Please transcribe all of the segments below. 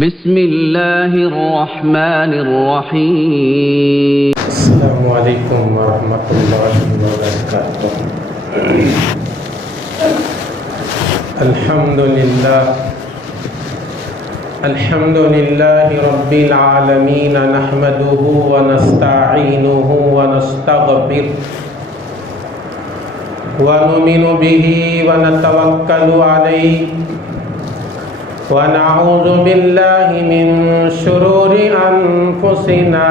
بسم اللہ الرحمن الرحیم۔ السلام علیکم ورحمۃ اللہ وبرکاتہ۔ الحمد للہ رب العالمین، نحمده ونستعینه ونستغفر ونؤمن به ونتوکل علیہ ونعوذ باللہ من شرور انفسنا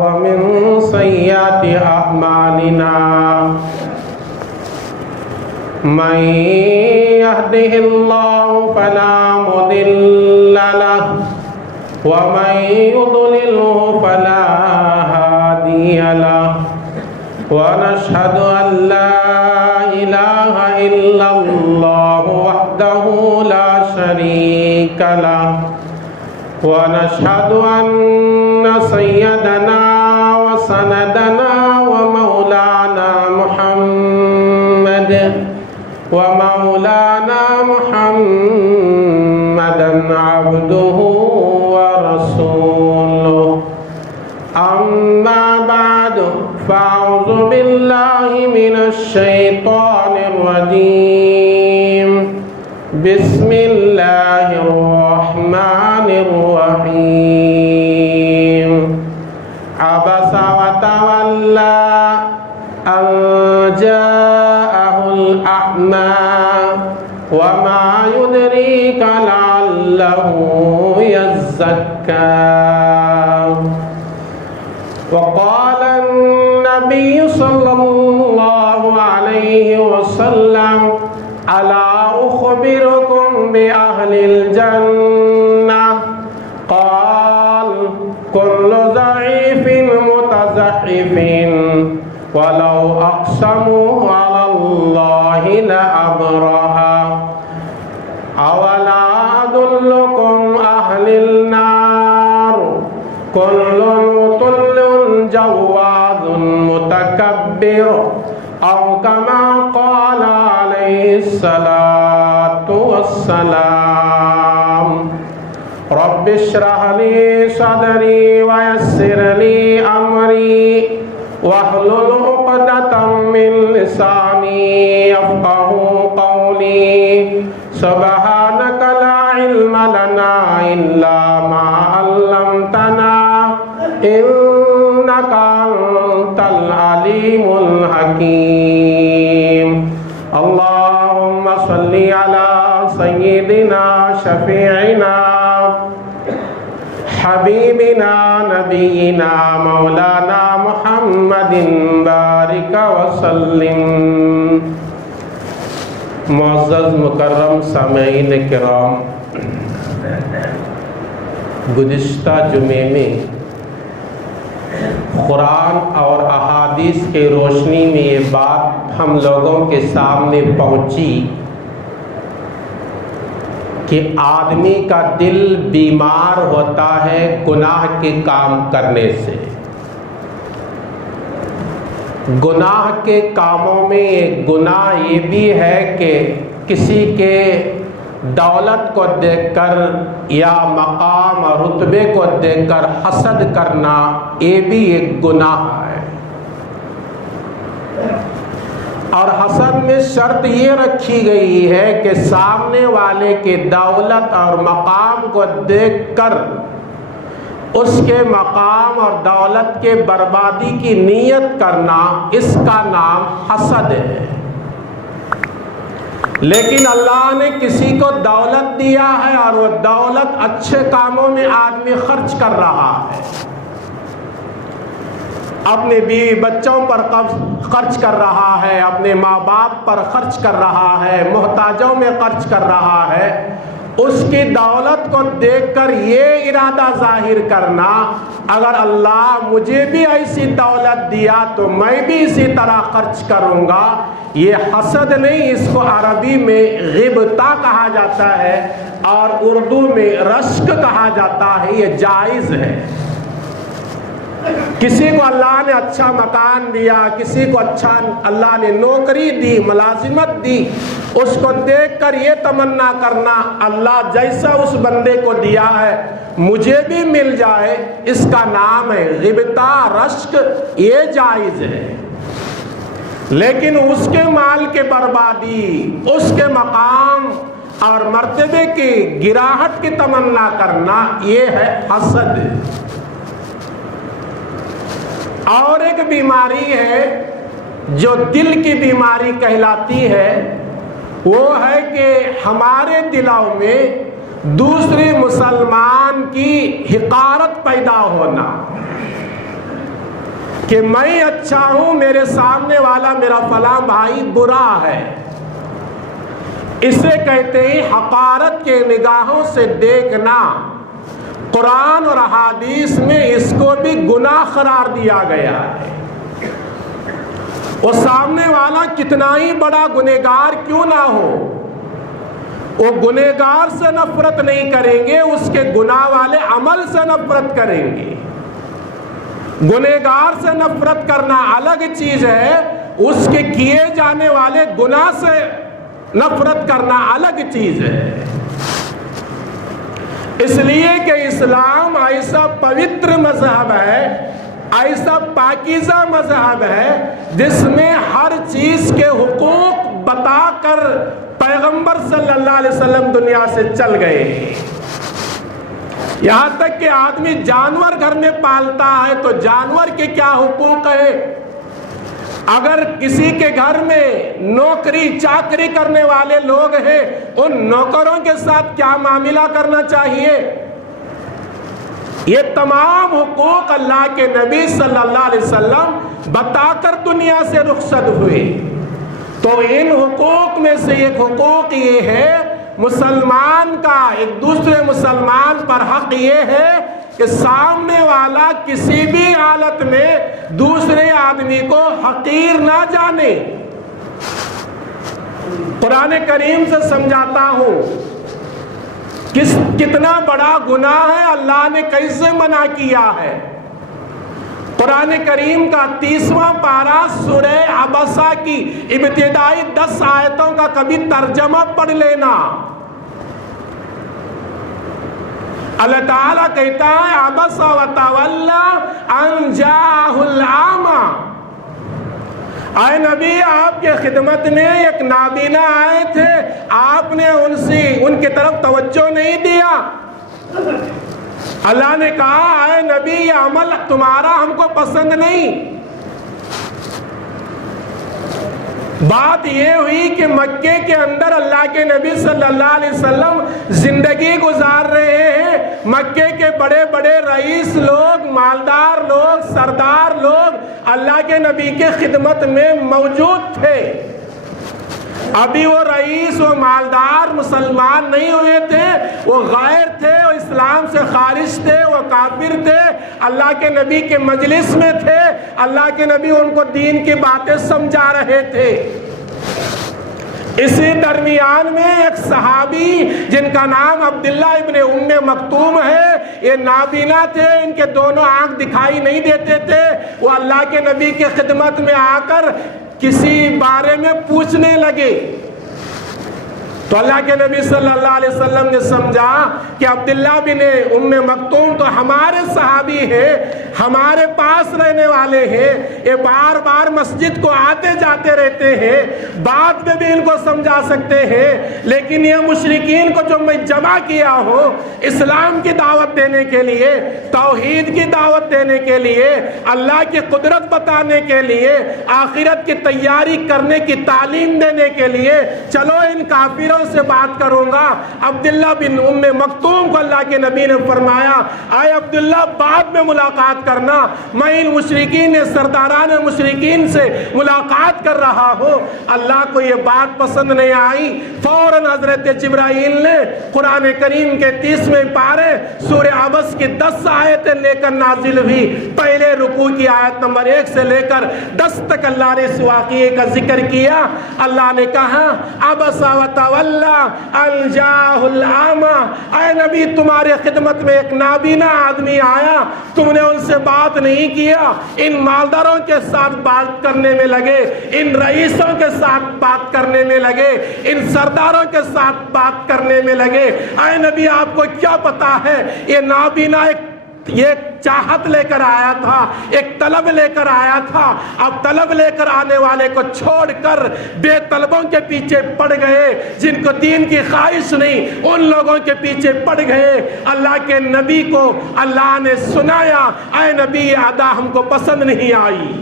ومن سیئات اعمالنا، من يهده الله فلا مضل له ومن يضلله فلا هادي له، ونشهد أن لا إله إلا الله وحده لا شريك له، ونشهد أن سيدنا وسندنا ومولانا محمدا عبده ورسوله، أما بعد فأعوذ بالله من الشيطان الرجيم، بسم الله الرحمن الرحيم، عبس وتولى أن جاءه الأعمى وما يدريك لعله يزكى، وقال النبي صلى الله عليه وسلم ألا أخبركم بأهل الجنة؟ قال كل ضعيف متزحف ولو أقسموا على الله لأبرح، أولا أدلكم أهل النار؟ كل مطل جواد متكبر، أو كما قال عليه الصلاة والسلام، رب اشرح لي صدري ويسر لي أمري واحلل عقدة من لساني يفقهوا قولي، سبحانك لا علم لنا إلا ما علمتنا إنك أنت العليم الحكيم، اللهم صل على سيدنا شفيعنا حبیبنا نبینا مولانا محمد بارک وسلم۔ معزز مکرم سامعین کرام، گزشتہ جمعے میں قرآن اور احادیث کے روشنی میں یہ بات ہم لوگوں کے سامنے پہنچی کہ آدمی کا دل بیمار ہوتا ہے گناہ کے کام کرنے سے۔ گناہ کے کاموں میں ایک گناہ یہ بھی ہے کہ کسی کے دولت کو دیکھ کر یا مقام اور رتبے کو دیکھ کر حسد کرنا، یہ بھی ایک گناہ ہے۔ اور حسد میں شرط یہ رکھی گئی ہے کہ سامنے والے کے دولت اور مقام کو دیکھ کر اس کے مقام اور دولت کے بربادی کی نیت کرنا، اس کا نام حسد ہے۔ لیکن اللہ نے کسی کو دولت دیا ہے اور وہ دولت اچھے کاموں میں آدمی خرچ کر رہا ہے، اپنے بیوی بچوں پر خرچ کر رہا ہے، اپنے ماں باپ پر خرچ کر رہا ہے، محتاجوں میں خرچ کر رہا ہے، اس کی دولت کو دیکھ کر یہ ارادہ ظاہر کرنا اگر اللہ مجھے بھی ایسی دولت دیا تو میں بھی اسی طرح خرچ کروں گا، یہ حسد نہیں، اس کو عربی میں غبطہ کہا جاتا ہے اور اردو میں رشک کہا جاتا ہے، یہ جائز ہے۔ کسی کو اللہ نے اچھا مکان دیا، کسی کو اچھا اللہ نے نوکری دی، ملازمت دی، اس کو دیکھ کر یہ تمنا کرنا اللہ جیسا اس بندے کو دیا ہے مجھے بھی مل جائے، اس کا نام ہے غبطہ، رشک، یہ جائز ہے۔ لیکن اس کے مال کے بربادی، اس کے مقام اور مرتبے کی گراہٹ کی تمنا کرنا، یہ ہے حسد۔ اور ایک بیماری ہے جو دل کی بیماری کہلاتی ہے، وہ ہے کہ ہمارے دلوں میں دوسرے مسلمان کی حقارت پیدا ہونا، کہ میں اچھا ہوں، میرے سامنے والا میرا فلاں بھائی برا ہے۔ اسے کہتے ہیں حقارت کے نگاہوں سے دیکھنا۔ قرآن اور احادیث میں اس کو بھی گناہ قرار دیا گیا ہے۔ وہ سامنے والا کتنا ہی بڑا گنہگار کیوں نہ ہو، وہ گنہگار سے نفرت نہیں کریں گے، اس کے گناہ والے عمل سے نفرت کریں گے۔ گنہگار سے نفرت کرنا الگ چیز ہے، اس کے کیے جانے والے گناہ سے نفرت کرنا الگ چیز ہے۔ اس لیے کہ اسلام ایسا پوتر مذہب ہے، ایسا پاکیزہ مذہب ہے، جس میں ہر چیز کے حقوق بتا کر پیغمبر صلی اللہ علیہ وسلم دنیا سے چل گئے ہیں۔ یہاں تک کہ آدمی جانور گھر میں پالتا ہے تو جانور کے کیا حقوق ہے، اگر کسی کے گھر میں نوکری چاکری کرنے والے لوگ ہیں، ان نوکروں کے ساتھ کیا معاملہ کرنا چاہیے، یہ تمام حقوق اللہ کے نبی صلی اللہ علیہ وسلم بتا کر دنیا سے رخصت ہوئے۔ تو ان حقوق میں سے ایک حقوق یہ ہے، مسلمان کا ایک دوسرے مسلمان پر حق یہ ہے کہ سامنے والا کسی بھی حالت میں دوسرے آدمی کو حقیر نہ جانے۔ قرآن کریم سے سمجھاتا ہوں کتنا بڑا گناہ ہے، اللہ نے کیسے منع کیا ہے۔ قرآن کریم کا 30واں پارہ سورہ عبسہ کی ابتدائی 10 آیتوں کا کبھی ترجمہ پڑھ لینا۔ اللہ تعالیٰ کہتا ہے عبس وتولی ان جاءہ الاعمی۔ اے نبی، آپ کے خدمت میں ایک نابینا آئے تھے، آپ نے ان کی طرف توجہ نہیں دیا۔ اللہ نے کہا اے نبی، یہ عمل تمہارا ہم کو پسند نہیں۔ بات یہ ہوئی کہ مکے کے اندر اللہ کے نبی صلی اللہ علیہ وسلم زندگی گزار رہے ہیں، مکے کے بڑے بڑے رئیس لوگ، مالدار لوگ، سردار لوگ اللہ کے نبی کے خدمت میں موجود تھے۔ ابھی وہ رئیس و مالدار مسلمان نہیں ہوئے تھے، وہ غیر تھے، وہ اسلام سے خارج تھے، وہ کافر تھے، اللہ کے نبی کے مجلس میں تھے، اللہ کے نبی ان کو دین کی باتیں سمجھا رہے تھے۔ اسی درمیان میں ایک صحابی جن کا نام عبداللہ ابن ام مکتوم ہے، یہ نابینا تھے، ان کے دونوں آنکھ دکھائی نہیں دیتے تھے، وہ اللہ کے نبی کی خدمت میں آ کر کسی بارے میں پوچھنے لگے۔ تو اللہ کے نبی صلی اللہ علیہ وسلم نے سمجھا کہ عبداللہ بن ام مکتوم تو ہمارے صحابی ہیں، ہمارے پاس رہنے والے ہیں، یہ بار بار مسجد کو آتے جاتے رہتے ہیں، بعد میں بھی ان کو سمجھا سکتے ہیں، لیکن یہ مشرکین کو جو میں جمع کیا ہوں اسلام کی دعوت دینے کے لیے، توحید کی دعوت دینے کے لیے، اللہ کی قدرت بتانے کے لیے، آخرت کی تیاری کرنے کی تعلیم دینے کے لیے، چلو ان کافروں سے بات کروں گا۔ عبداللہ بن ام مکتوم کو اللہ کے نبی نے فرمایا اے عبداللہ، بعد میں ملاقات کرنا، میں ان مشرکین سرداران مشرکین سے ملاقات کر رہا ہوں۔ اللہ کو یہ بات پسند نہیں آئی، فوراً حضرت جبرائیل نے قرآن کریم کے 30ویں پارے سورہ عبس کی 10 آیتیں لے کر نازل ہوئی۔ پہلے رکوع کی آیت نمبر 1 سے لے کر 10 تک اللہ نے اس واقعے کا ذکر کیا۔ اللہ نے کہا عبس وتولی اللہ الجاہ العامہ، اے نبی تمہاری خدمت میں ایک نابینا آدمی آیا، تم نے ان سے بات نہیں کیا، ان مالداروں کے ساتھ بات کرنے میں لگے، ان رئیسوں کے ساتھ بات کرنے میں لگے، ان سرداروں کے ساتھ بات کرنے میں لگے۔ اے نبی آپ کو کیا پتا ہے یہ نابینا ایک چاہت لے کر آیا تھا، ایک طلب لے کر آیا تھا، اب طلب لے کر آنے والے کو چھوڑ کر بے طلبوں کے پیچھے پڑ گئے، جن کو دین کی خواہش نہیں ان لوگوں کے پیچھے پڑ گئے۔ اللہ کے نبی کو اللہ نے سنایا، اے نبی یہ ادا ہم کو پسند نہیں آئی۔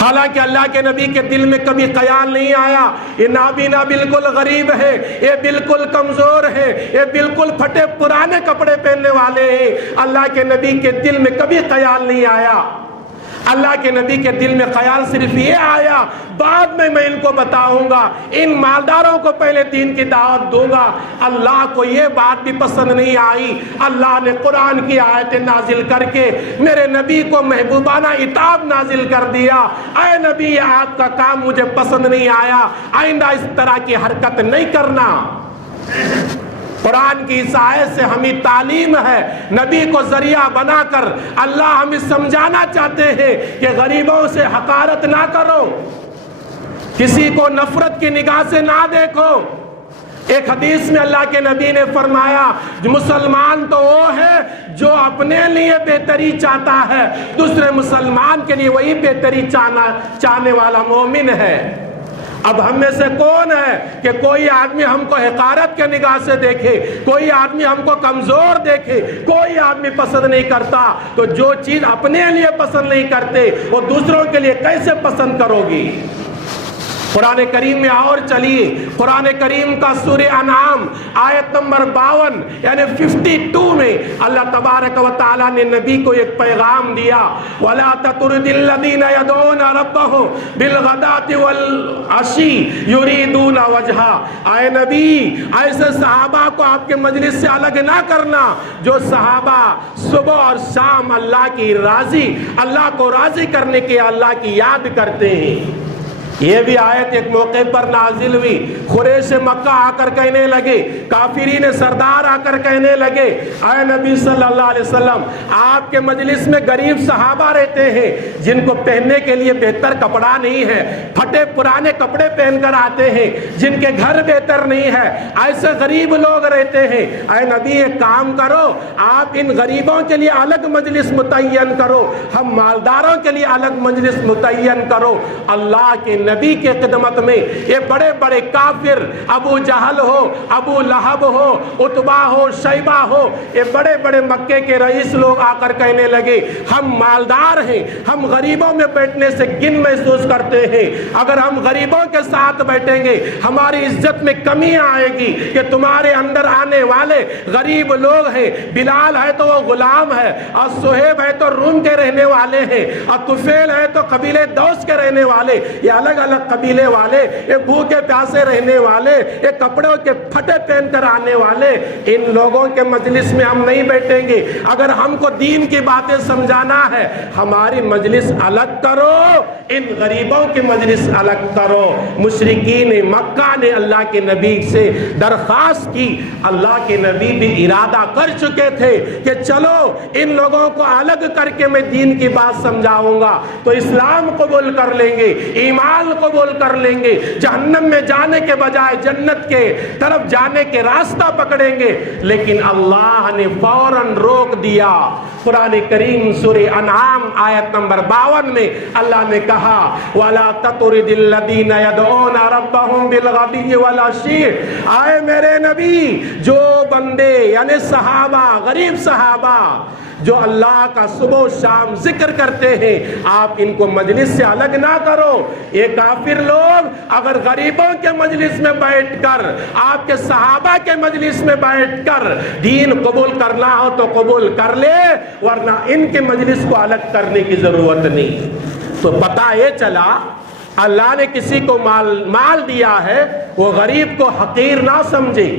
حالانکہ اللہ کے نبی کے دل میں کبھی خیال نہیں آیا یہ نابینا بالکل غریب ہے، یہ بالکل کمزور ہے، یہ بالکل پھٹے پرانے کپڑے پہننے والے ہیں۔ اللہ کے نبی کے دل میں کبھی خیال نہیں آیا۔ اللہ کے نبی کے دل میں خیال صرف یہ آیا بعد میں ان کو بتاؤں گا، ان مالداروں کو پہلے دین کی دعوت دوں گا۔ اللہ کو یہ بات بھی پسند نہیں آئی، اللہ نے قرآن کی آیتیں نازل کر کے میرے نبی کو محبوبانہ عتاب نازل کر دیا، اے نبی یہ آپ کا کام مجھے پسند نہیں آیا، آئندہ اس طرح کی حرکت نہیں کرنا۔ قرآن کی اس آیت سے ہمیں تعلیم ہے، نبی کو ذریعہ بنا کر اللہ ہمیں سمجھانا چاہتے ہیں کہ غریبوں سے حقارت نہ کرو، کسی کو نفرت کی نگاہ سے نہ دیکھو۔ ایک حدیث میں اللہ کے نبی نے فرمایا مسلمان تو وہ ہے جو اپنے لیے بہتری چاہتا ہے، دوسرے مسلمان کے لیے وہی بہتری چاہنے والا مومن ہے۔ اب ہم میں سے کون ہے کہ کوئی آدمی ہم کو حقارت کے نگاہ سے دیکھے، کوئی آدمی ہم کو کمزور دیکھے، کوئی آدمی پسند نہیں کرتا، تو جو چیز اپنے لیے پسند نہیں کرتے وہ دوسروں کے لیے کیسے پسند کرو گی؟ قرآن کریم میں اور چلیے، قرآن کریم کا سورہ انعام آیت نمبر 52 یعنی 52 میں اللہ تبارک و تعالیٰ نے نبی کو ایک پیغام دیا، وَلَا تَطْرُدِ الَّذِينَ يَدْعُونَ رَبَّهُمْ بِالْغَدَاةِ وَالْعَشِيِّ يُرِيدُونَ وَجْهَهُ۔ اے نبی ایسے صحابہ کو آپ کے مجلس سے الگ نہ کرنا جو صحابہ صبح اور شام اللہ کو راضی کرنے کے اللہ کی یاد کرتے ہیں۔ یہ بھی آیت ایک موقع پر نازل ہوئی، قریش مکہ آ کر کہنے لگے، کافرین سردار آ کر کہنے لگے، اے نبی صلی اللہ علیہ وسلم آپ کے مجلس میں غریب صحابہ رہتے ہیں جن کو پہننے کے لیے بہتر کپڑا نہیں ہے، پھٹے پرانے کپڑے پہن کر آتے ہیں، جن کے گھر بہتر نہیں ہے، ایسے غریب لوگ رہتے ہیں۔ اے نبی ایک کام کرو، آپ ان غریبوں کے لیے الگ مجلس متعین کرو، ہم مالداروں کے لیے الگ مجلس متعین کرو۔ اللہ کے نبی کے خدمت میں یہ بڑے بڑے کافر، ابو جہل ہو، ابو لہب ہو، عتبہ ہو، شیبہ ہو، یہ بڑے بڑے مکے کے رئیس لوگ آ کر کہنے لگے ہم مالدار ہیں، ہم غریبوں میں بیٹھنے سے گن محسوس کرتے ہیں، اگر ہم غریبوں کے ساتھ بیٹھیں گے ہماری عزت میں کمی آئے گی کہ تمہارے اندر آنے والے غریب لوگ ہیں، بلال ہے تو وہ غلام ہے، اور صہیب ہے تو روم کے رہنے والے ہیں، اور طفیل ہے تو قبیلے دوس کے رہنے والے، یہ الگ الگ قبیلے والے، یہ بھوکے پیاسے رہنے والے، یہ کپڑوں کے پھٹے پہن کر آنے والے، ان لوگوں کے مجلس میں ہم نہیں بیٹھیں گے۔ اگر ہم کو دین کی باتیں سمجھانا ہے ہماری مجلس الگ کرو، ان غریبوں کی مجلس الگ کرو۔ مشرکین مکہ نے اللہ کے نبی سے درخواست کی، اللہ کے نبی بھی ارادہ کر چکے تھے کہ چلو ان لوگوں کو الگ کر کے میں دین کی بات سمجھاؤں گا تو اسلام قبول کر لیں گے، ایمان قبول کر لیں گے، جہنم میں جانے کے بجائے جنت کے طرف جانے کے راستہ پکڑیں گے۔ لیکن اللہ نے فوراً روک دیا۔ قرآن کریم سورہ انعام آیت نمبر 52 میں اللہ نے کہا وَلَا تَطْرُدِ الَّذِينَ يَدْعُونَ رَبَّهُمْ بِالْغَدِيِّ وَالْعَشِيِّ۔ آئے میرے نبی جو بندے یعنی صحابہ، غریب صحابہ جو اللہ کا صبح و شام ذکر کرتے ہیں آپ ان کو مجلس سے الگ نہ کرو۔ یہ کافر لوگ اگر غریبوں کے مجلس میں بیٹھ کر آپ کے صحابہ کے مجلس میں بیٹھ کر دین قبول کرنا ہو تو قبول کر لے، ورنہ ان کے مجلس کو الگ کرنے کی ضرورت نہیں۔ تو پتہ یہ چلا اللہ نے کسی کو مال دیا ہے وہ غریب کو حقیر نہ سمجھے،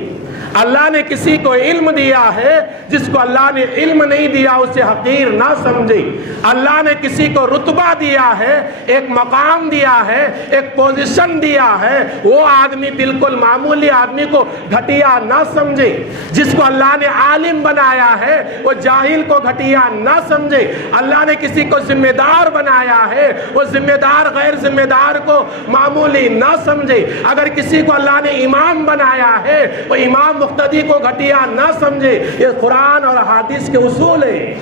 اللہ نے کسی کو علم دیا ہے، جس کو اللہ نے علم نہیں دیا اسے حقیر نہ سمجھے۔ اللہ نے کسی کو رتبہ دیا ہے، ایک مقام دیا ہے، ایک پوزیشن دیا ہے، وہ آدمی بالکل معمولی آدمی کو گھٹیا نہ سمجھے۔ جس کو اللہ نے عالم بنایا ہے وہ جاہل کو گھٹیا نہ سمجھے۔ اللہ نے کسی کو ذمہ دار بنایا ہے، وہ ذمہ دار غیر ذمہ دار کو معمولی نہ سمجھے۔ اگر کسی کو اللہ نے امام بنایا ہے وہ امام مقتدی کو گھٹیا نہ سمجھے۔ یہ قرآن اور حدیث کے اصول ہیں۔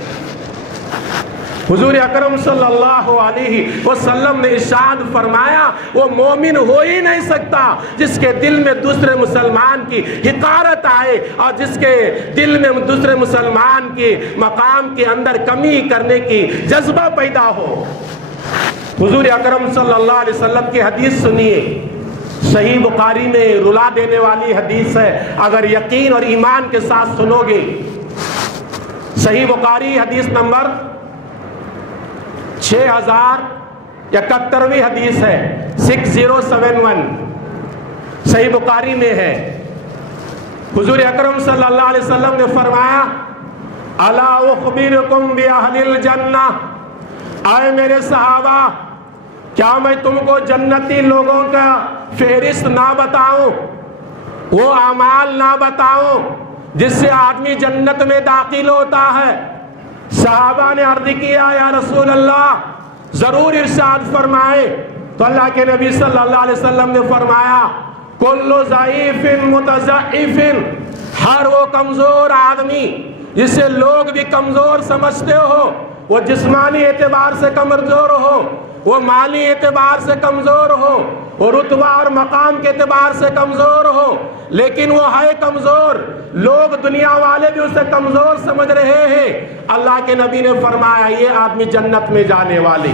حضور اکرم صلی اللہ علیہ وسلم نے ارشاد فرمایا وہ مومن ہو ہی نہیں سکتا جس کے دل میں دوسرے مسلمان کی حقارت آئے اور جس کے دل میں دوسرے مسلمان کے مقام کے اندر کمی کرنے کی جذبہ پیدا ہو۔ حضور اکرم صلی اللہ علیہ وسلم کی حدیث سنیے، صحیح بخاری میں رلا دینے والی حدیث ہے، اگر یقین اور ایمان کے ساتھ سنو گے۔ صحیح بخاری حدیث نمبر 6071 حدیث ہے، 6071 صحیح بخاری میں ہے۔ حضور اکرم صلی اللہ علیہ وسلم نے فرمایا الا اخبرکم باہل الجنہ، آئے میرے صحابہ کیا میں تم کو جنتی لوگوں کا فہرست نہ بتاؤں، وہ اعمال نہ بتاؤں جس سے آدمی جنت میں داخل ہوتا ہے؟ صحابہ نے عرض کیا یا رسول اللہ ضرور ارشاد فرمائے۔ تو اللہ کے نبی صلی اللہ علیہ وسلم نے فرمایا کل ضعیف متضعف، ہر وہ کمزور آدمی جسے لوگ بھی کمزور سمجھتے ہو، وہ جسمانی اعتبار سے کمزور ہو، وہ مالی اعتبار سے کمزور ہو، وہ رتبہ اور مقام کے اعتبار سے کمزور ہو، لیکن وہ ہے کمزور، لوگ دنیا والے بھی اسے کمزور سمجھ رہے ہیں۔ اللہ کے نبی نے فرمایا یہ آدمی جنت میں جانے والے،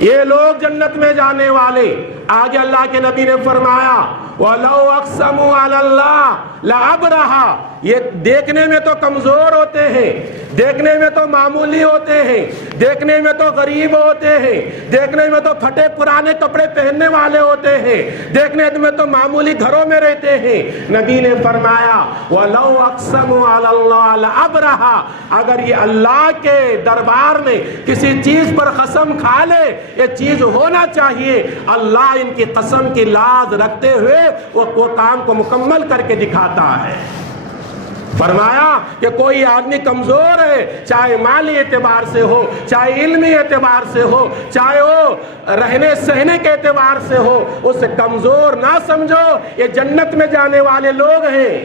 یہ لوگ جنت میں جانے والے۔ آگے اللہ کے نبی نے فرمایا وَلَوْ أَقْسَمُوا عَلَى اللَّهِ لَأَبْرَحَ، یہ دیکھنے میں تو کمزور ہوتے ہیں، دیکھنے میں تو معمولی ہوتے ہیں، دیکھنے میں تو غریب ہوتے ہیں، دیکھنے میں تو پھٹے پرانے کپڑے پہننے والے ہوتے ہیں، دیکھنے میں تو معمولی گھروں میں رہتے ہیں۔ نبی نے فرمایا وَلَوْ أَقْسَمُوا عَلَى اللَّهِ لَأَبْرَحَ، اگر یہ اللہ کے دربار میں کسی چیز پر قسم کھا لے یہ چیز ہونا چاہیے، اللہ ان کی قسم کی لاز رکھتے ہوئے وہ کام کو مکمل کر کے دکھاتا ہے۔ فرمایا کہ کوئی آدمی کمزور ہے، چاہے مالی اعتبار سے ہو، چاہے علمی اعتبار سے ہو، چاہے وہ رہنے سہنے کے اعتبار سے ہو، اسے کمزور نہ سمجھو، یہ جنت میں جانے والے لوگ ہیں۔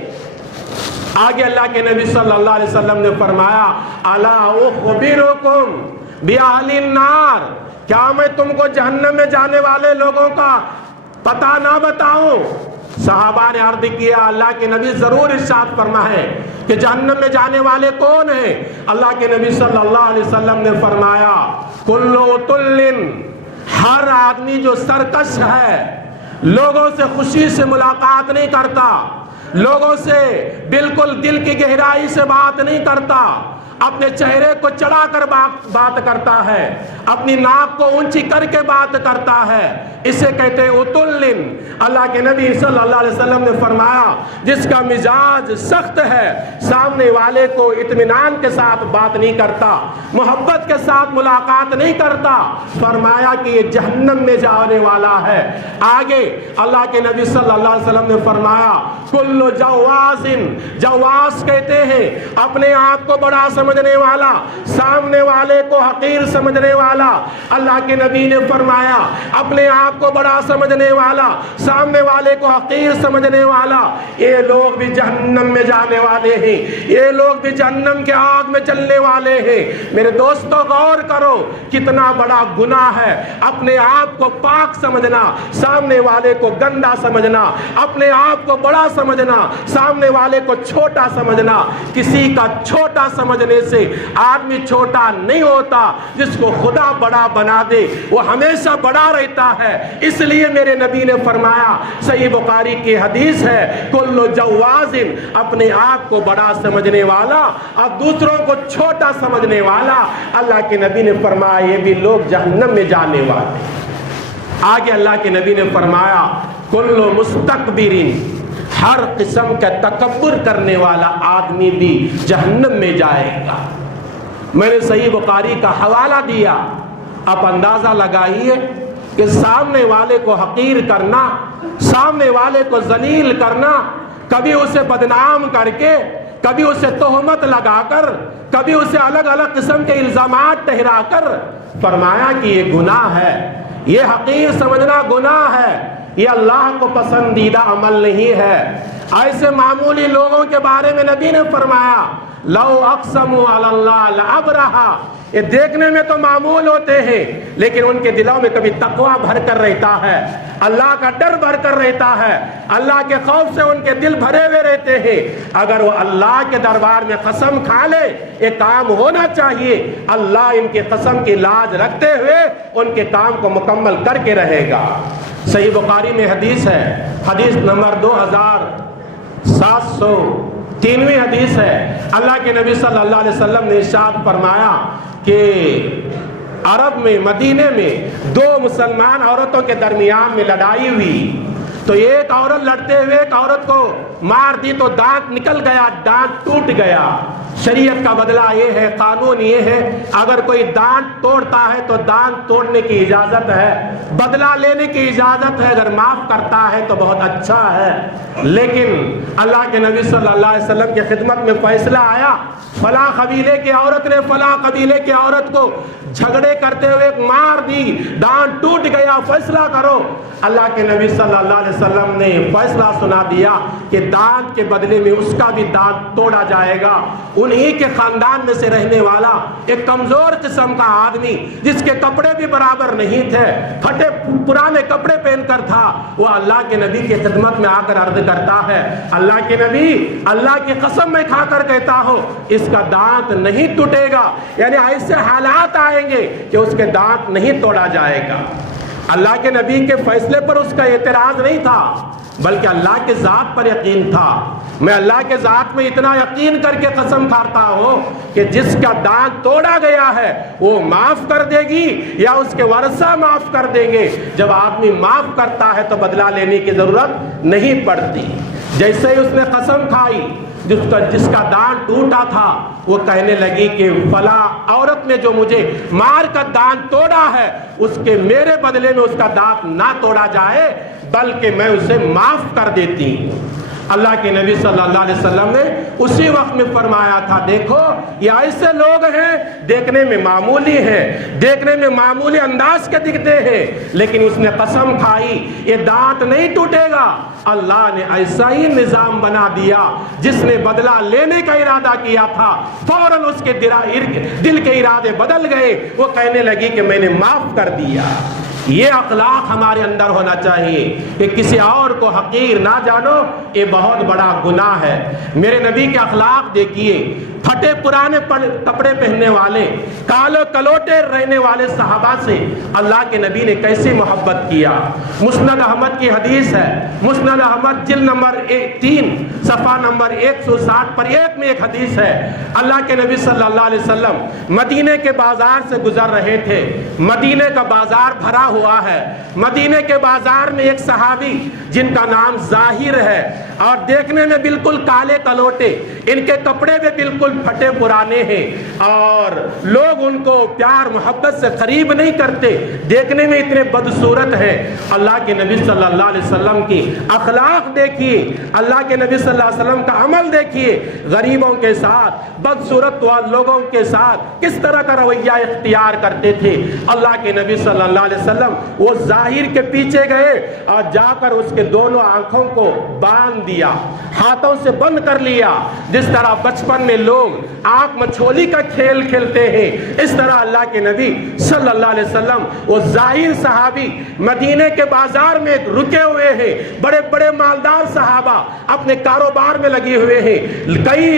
آگے اللہ کے نبی صلی اللہ علیہ وسلم نے فرمایا الا اخبرکم باہل النار، کیا میں تم کو جہنم میں جانے والے لوگوں کا پتہ نہ بتاؤں؟ صحابہ نے عرض کیا اللہ کے نبی ضرور ارشاد فرمائے کہ جہنم میں جانے والے کون ہیں؟ اللہ کے نبی صلی اللہ علیہ وسلم نے فرمایا کل تل، ہر آدمی جو سرکش ہے، لوگوں سے خوشی سے ملاقات نہیں کرتا، لوگوں سے بالکل دل کی گہرائی سے بات نہیں کرتا، اپنے چہرے کو چڑھا کر بات کرتا ہے، اپنی ناک کو اونچی کر کے بات کرتا ہے، اسے کہتے ہیں اتلن۔ اللہ کے نبی صلی اللہ علیہ وسلم نے فرمایا جس کا مزاج سخت ہے، سامنے والے کو اطمینان کے ساتھ بات نہیں کرتا، محبت کے ساتھ ملاقات نہیں کرتا، فرمایا کہ یہ جہنم میں جانے والا ہے۔ آگے اللہ کے نبی صلی اللہ علیہ وسلم نے فرمایا کل جواز، جواز کہتے ہیں اپنے آپ کو بڑا سمجھنے والا، سامنے والے کو حقیر سمجھنے والا۔ اللہ کے نبی نے فرمایا اپنے آپ کو بڑا سمجھنے والا، سامنے والے کو حقیر سمجھنے والا، یہ لوگ بھی جہنم میں جانے والے ہیں، یہ لوگ بھی جہنم کے آگ میں چلنے والے ہیں۔ میرے دوستو غور کرو کتنا بڑا گناہ ہے اپنے آپ کو پاک سمجھنا، سامنے والے کو گندا سمجھنا، اپنے آپ کو بڑا سمجھنا، سامنے والے کو چھوٹا سمجھنا۔ کسی کا چھوٹا سمجھنے سے آدمی چھوٹا نہیں ہوتا، جس کو خدا بڑا بنا دے وہ ہمیشہ بڑا رہتا ہے۔ اس لیے میرے نبی نے فرمایا، صحیح بخاری کی حدیث ہے، کل جواز، اپنے آپ کو بڑا سمجھنے والا اور دوسروں کو چھوٹا سمجھنے والا۔ اللہ کے نبی نے فرمایا یہ بھی لوگ جہنم میں جانے والے۔ آگے اللہ کے نبی نے فرمایا کل مستکبرین، ہر قسم کا تکبر کرنے والا آدمی بھی جہنم میں جائے گا۔ میں نے صحیح بخاری کا حوالہ دیا، آپ اندازہ لگائیے کہ سامنے والے کو حقیر کرنا، سامنے والے کو ذلیل کرنا، کبھی اسے بدنام کر کے، کبھی اسے تہمت لگا کر، کبھی اسے الگ الگ قسم کے الزامات ٹھہرا کر، فرمایا کہ یہ گناہ ہے، یہ حقیر سمجھنا گناہ ہے، یہ اللہ کو پسندیدہ عمل نہیں ہے۔ ایسے معمولی لوگوں کے بارے میں نبی نے فرمایا لو اقسموا علی اللہ لابرہا، یہ دیکھنے میں تو معمول ہوتے ہیں لیکن ان کے دلوں میں کبھی تقوی بھر کر رہتا ہے، اللہ کا ڈر بھر کر رہتا ہے، اللہ کے خوف سے ان کے دل بھرے ہوئے رہتے ہیں۔ اگر وہ اللہ کے دربار میں قسم کھا لے یہ کام ہونا چاہیے، اللہ ان کی قسم کی لاج رکھتے ہوئے ان کے کام کو مکمل کر کے رہے گا۔ صحیح بخاری میں حدیث ہے، حدیث نمبر 2703 حدیث ہے، اللہ کے نبی صلی اللہ علیہ وسلم نے ارشاد فرمایا کہ عرب میں، مدینے میں دو مسلمان عورتوں کے درمیان میں لڑائی ہوئی، تو ایک عورت لڑتے ہوئے ایک عورت کو مار دی تو دانت نکل گیا، دانت ٹوٹ گیا۔ شریعت کا بدلہ یہ ہے، قانون یہ ہے، اگر کوئی دانت توڑتا ہے تو دانت توڑنے کی اجازت ہے، بدلہ لینے کی اجازت ہے، اگر معاف کرتا ہے تو بہت اچھا ہے۔ لیکن اللہ کے نبی صلی اللہ علیہ وسلم کی خدمت میں فیصلہ آیا، فلاں قبیلے کی عورت نے فلاں قبیلے کی عورت کو جھگڑے کرتے ہوئے مار دی، دانت ٹوٹ گیا، فیصلہ کرو۔ اللہ کے نبی صلی اللہ علیہ وسلم نے فیصلہ سنا دیا کہ دانت کے بدلے میں اس کا بھی دانت توڑا جائے گا۔ انہی کے خاندان میں سے رہنے والا ایک کمزور قسم کا آدمی جس کے کپڑے بھی برابر نہیں تھے، پھٹے پرانے کپڑے پہن کر تھا، وہ اللہ کے نبی کی خدمت میں آ کر عرض کرتا ہے، اللہ کے نبی، اللہ کی قسم میں کھا کر کہتا ہوں اس کا دانت نہیں ٹوٹے گا، یعنی ایسے حالات آئیں گے کہ اس کے دانت نہیں توڑا جائے گا۔ اللہ کے نبی کے فیصلے پر اس کا اعتراض نہیں تھا بلکہ اللہ کے ذات پر یقین تھا۔ میں اللہ کے ذات میں اتنا یقین کر کے قسم کھاتا ہوں کہ جس کا دانت توڑا گیا ہے وہ معاف کر دے گی یا اس کے ورثہ معاف کر دیں گے۔ جب آدمی معاف کرتا ہے تو بدلہ لینے کی ضرورت نہیں پڑتی۔ جیسے ہی اس نے قسم کھائی، جس کا دانت ٹوٹا تھا وہ کہنے لگی کہ فلاں عورت نے جو مجھے مار کر دانت توڑا ہے اس کے میرے بدلے میں اس کا دانت نہ توڑا جائے بلکہ میں اسے معاف کر دیتی ہوں۔ اللہ کے نبی صلی اللہ علیہ وسلم نے اسی وقت میں فرمایا تھا، دیکھو یہ ایسے لوگ ہیں دیکھنے میں معمولی ہیں، دیکھنے میں معمولی انداز کے دکھتے ہیں، لیکن اس نے قسم کھائی یہ دانت نہیں ٹوٹے گا۔ اللہ نے ایسا ہی نظام بنا دیا، جس نے بدلہ لینے کا ارادہ کیا تھا فوراً اس کے دل کے ارادے بدل گئے، وہ کہنے لگی کہ میں نے معاف کر دیا۔ یہ اخلاق ہمارے اندر ہونا چاہیے کہ کسی اور کو حقیر نہ جانو، یہ بہت بڑا گناہ ہے۔ میرے نبی کے اخلاق دیکھیے، پھٹے پرانے کپڑے پہننے والے، کالے کلوٹے رہنے والے صحابہ سے اللہ کے نبی نے کیسے محبت کیا۔ مسند احمد کی حدیث ہے، مسند احمد جلد نمبر 3 صفحہ نمبر 160 پر میں ایک حدیث ہے، اللہ کے نبی صلی اللہ علیہ وسلم مدینے کے بازار سے گزر رہے تھے۔ مدینے کا بازار بھرا ہوا ہے، مدینے کے بازار میں ایک صحابی جن کا نام ظاہر ہے اور دیکھنے میں بالکل کالے کلوٹے، ان کے کپڑے بھی بالکل پھٹے پرانے ہیں اور لوگ ان کو پیار محبت سے قریب نہیں کرتے، دیکھنے میں اتنے بدصورت ہیں۔ اللہ کے نبی صلی اللہ علیہ وسلم کی اخلاق دیکھیے، اللہ کے نبی صلی اللہ علیہ وسلم کا عمل دیکھیے، غریبوں کے ساتھ، بدصورت لوگوں کے ساتھ کس طرح کا رویہ اختیار کرتے تھے۔ اللہ کے نبی صلی اللہ علیہ وسلم وہ ظاہر کے پیچھے گئے اور جا کر اس کے دونوں آنکھوں کو باندھ دیا، ہاتھوں سے بند کر لیا۔ جس طرح بچپن میں لوگ آنکھ مچھولی کا کھیل کھیلتے ہیں، اس طرح اللہ کے نبی صلی اللہ علیہ وسلم وہ ظاہر صحابی مدینے کے بازار میں رکے ہوئے ہیں، بڑے بڑے مالدار صحابہ اپنے کاروبار میں لگے ہوئے ہیں، کئی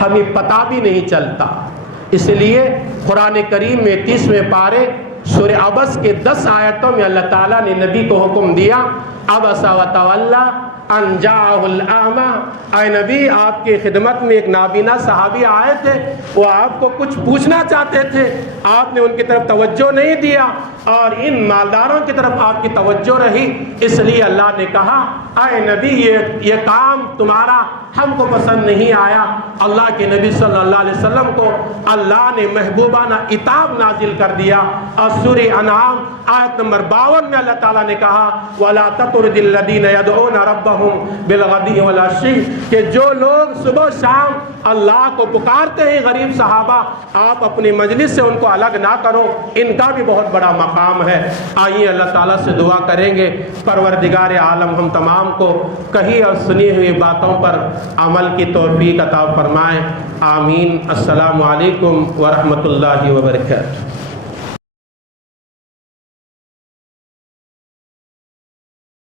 ہمیں پتہ بھی نہیں چلتا۔ اس لیے قرآن کریم میں 30ویں پارے سورہ عبس کے 10 آیتوں میں اللہ تعالیٰ نے نبی کو حکم دیا، عبس وتولی ان جاءہ الاعمی، اے نبی آپ کی خدمت میں ایک نابینا صحابی آئے تھے، وہ آپ کو کچھ پوچھنا چاہتے تھے، آپ نے ان کی طرف توجہ نہیں دیا اور ان مالداروں کی طرف آپ کی توجہ رہی، اس لیے اللہ نے کہا اے نبی یہ کام تمہارا ہم کو پسند نہیں آیا۔ اللہ کے نبی صلی اللہ علیہ وسلم کو اللہ نے محبوبانہ عتاب نازل کر دیا، اور سورہ انعام آیت نمبر 52 میں اللہ تعالیٰ نے کہا وَلَا تَطْرُدِ الَّذِينَ يَدْعُونَ رَبَّهُمْ بِالْغَدِيِّ وَالْعَشِيِّ، کہ جو لوگ صبح و شام اللہ کو پکارتے ہیں غریب صحابہ، آپ اپنی مجلس سے ان کو الگ نہ کرو، ان کا بھی بہت بڑا مقام ہے۔ آئیے اللہ تعالیٰ سے دعا کریں گے پروردگار عالم ہم تمام کو کہی اور سنی ہوئی باتوں پر عمل کی توفیق عطا فرمائے، آمین۔ السلام علیکم ورحمۃ اللہ وبرکاتہ۔